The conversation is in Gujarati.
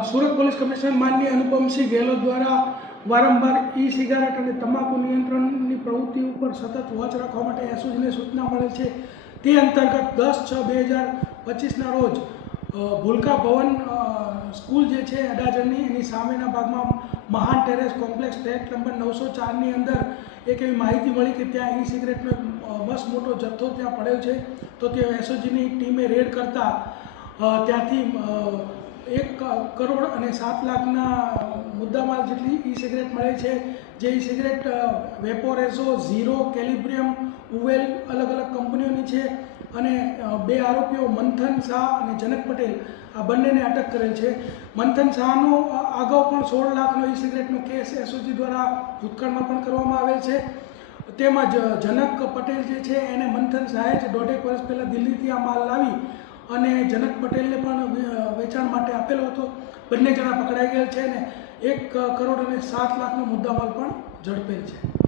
સુરત પોલીસ કમિશનર માનનીય અનુપમસિંહ ગેહલોત દ્વારા વારંવાર ઈ સિગારેટ અને તમાકુ નિયંત્રણની પ્રવૃત્તિ ઉપર સતત વોચ રાખવા માટે એસઓજીને સૂચના મળેલ છે. તે અંતર્ગત દસ છ બે હજાર પચીસના રોજ ભૂલકા ભવન સ્કૂલ જે છે અડાજણની, એની સામેના ભાગમાં મહાન ટેરેસ કોમ્પ્લેક્સ ફ્લેટ નંબર નવસો ચારની અંદર એક એવી માહિતી મળી કે ત્યાં ઈ સિગરેટનો મસ્ત મોટો જથ્થો ત્યાં પડ્યો છે. તો તે એસઓજીની ટીમે રેડ કરતા ત્યાંથી એક કરોડ અને સાત લાખના મુદ્દામાલ જેટલી ઈ સિગરેટ મળે છે. જે ઈ સિગરેટ વેપોરેઝો, ઝીરો, કેલિબ્રિયમ, ઉવેલ અલગ અલગ કંપનીઓની છે અને બે આરોપીઓ મંથન શાહ અને જનક પટેલ આ બંનેને અટક કરેલ છે. મંથન શાહનો અગાઉ પણ સોળ લાખનો ઈ સિગરેટનો કેસ એસઓજી દ્વારા ભૂતકાળમાં પણ કરવામાં આવેલ છે. તેમજ જનક પટેલ જે છે એને મંથન શાહે જ દોઢેક વર્ષ પહેલાં દિલ્હીથી આ માલ લાવી અને જનક પટેલને પણ વેચાણ માટે આપેલો હતો. બંને જણા પકડાઈ ગયેલ છે ને એક કરોડ અને સાત લાખનો મુદ્દામાલ પણ ઝડપેલ છે.